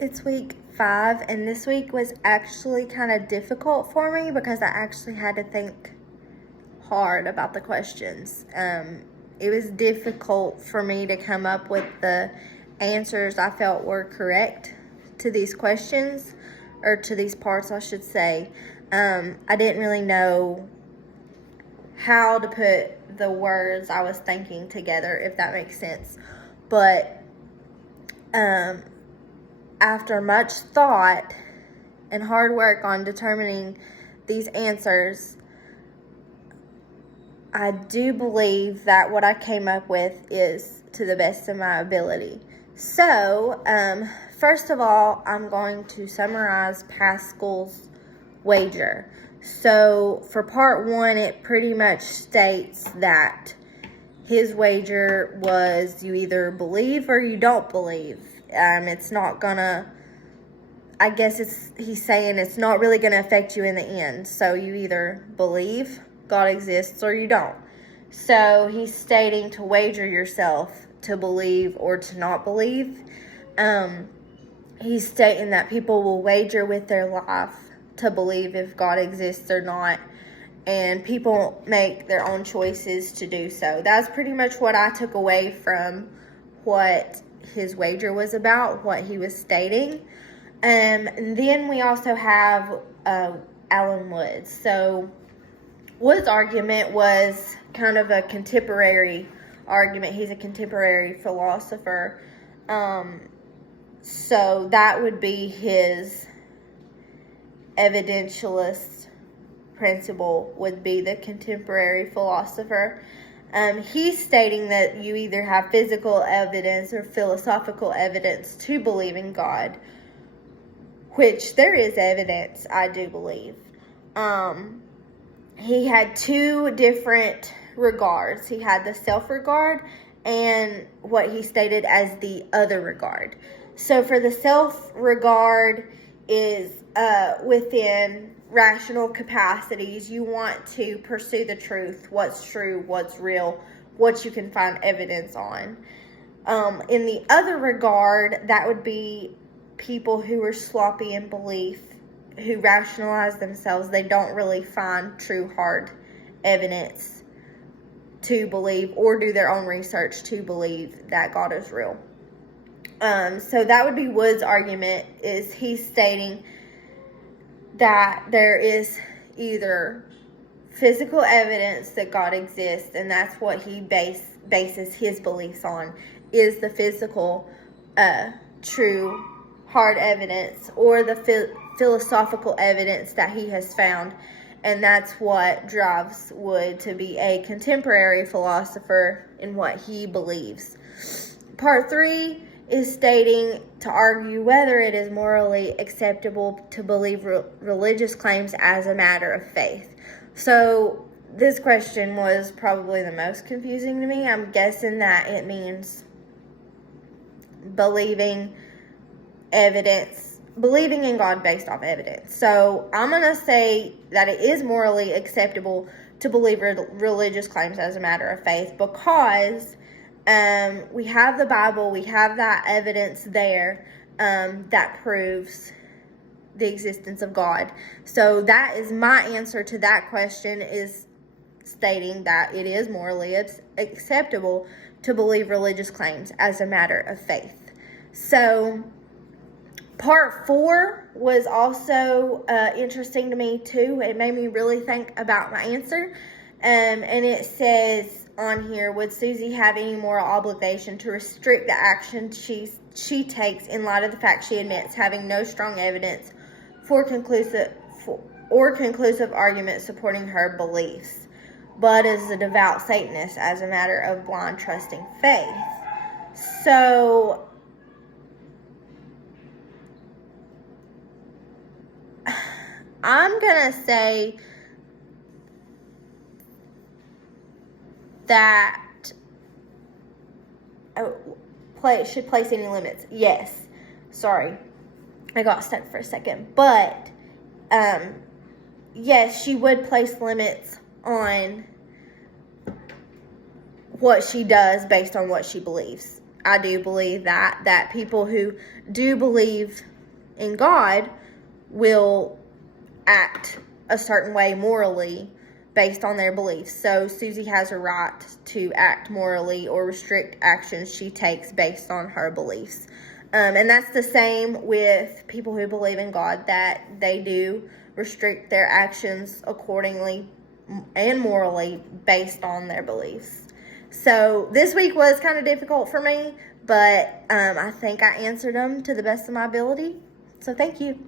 It's week 5, and this week was actually kind of difficult for me because I actually had to think hard about the questions. It was difficult for me to come up with the answers I felt were correct to these questions, or to these parts, I should say. I didn't really know how to put the words I was thinking together, if that makes sense. But after much thought and hard work on determining these answers, I do believe that what I came up with is to the best of my ability. So, first of all, I'm going to summarize Pascal's wager. So, for part 1, it pretty much states that his wager was you either believe or you don't believe. It's not gonna, I guess he's saying it's not really gonna affect you in the end. So you either believe God exists or you don't. So he's stating to wager yourself to believe or to not believe. He's stating that people will wager with their life to believe if God exists or not. And people make their own choices to do so. That's pretty much what I took away from what his wager was about, what he was stating. And then we also have Alan Woods. So Woods' argument was kind of a contemporary argument. He's a contemporary philosopher. So that would be his evidentialist principle, would be the contemporary philosopher. He's stating that you either have physical evidence or philosophical evidence to believe in God, which there is evidence, I do believe. He had 2 different regards. He had the self-regard and what he stated as the other regard. So for the self-regard is within rational capacities. You want to pursue the truth, what's true, what's real, what you can find evidence on. In the other regard, that would be people who are sloppy in belief, who rationalize themselves. They don't really find true hard evidence to believe or do their own research to believe that God is real. So that would be Wood's argument, is he's stating that there is either physical evidence that God exists, and that's what he bases his beliefs on, is the physical, true, hard evidence, or the philosophical evidence that he has found, and that's what drives Wood to be a contemporary philosopher in what he believes. Part 3 is stating to argue whether it is morally acceptable to believe religious claims as a matter of faith. So this question was probably the most confusing to me. I'm guessing that it means believing in God based off evidence. So I'm going to say that it is morally acceptable to believe religious claims as a matter of faith, because we have the Bible, we have that evidence there that proves the existence of God. So that is my answer to that question, is stating that it is morally acceptable to believe religious claims as a matter of faith. So part 4 was also interesting to me too. It made me really think about my answer. And it says on here, would Susie have any moral obligation to restrict the action she takes in light of the fact she admits having no strong evidence for conclusive argument supporting her beliefs, but is a devout Satanist as a matter of blind trusting faith? So I'm gonna say that should place any limits. Yes. Sorry, I got stuck for a second. But yes, she would place limits on what she does based on what she believes. I do believe that people who do believe in God will act a certain way morally based on their beliefs. So Susie has a right to act morally or restrict actions she takes based on her beliefs. And that's the same with people who believe in God, that they do restrict their actions accordingly and morally based on their beliefs. So this week was kind of difficult for me, but I think I answered them to the best of my ability. So thank you.